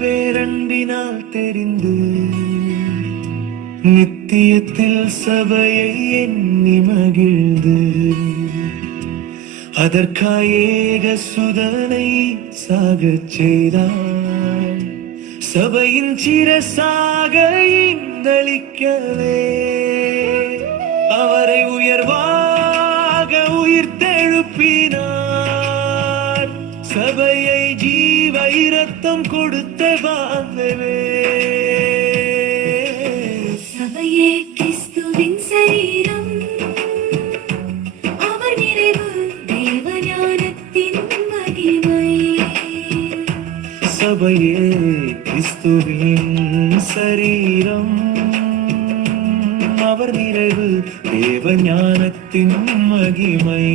பேரன்பினால் தெரிந்து நித்தியத்தில் சபையை எண்ணி மகிழ்ந்து அதற்காய் ஏக சுதனை சாகச் செய்தார். சபையின் சிரசாக இந்தளிக்கவே அவரை உயர்வாக உயிர்த்தெழுப்பினார். சபையை ஜீவ இரத்தம் கொடுத்த வாங்கவே. சபையே கிறிஸ்துவின் சரீரம், அவர் நிறைவு தேவஞானத்தின் மகிமை. சபையே கிறிஸ்துவின் சரீரம், அவர் நிறைவு தேவஞானத்தின் மகிமை.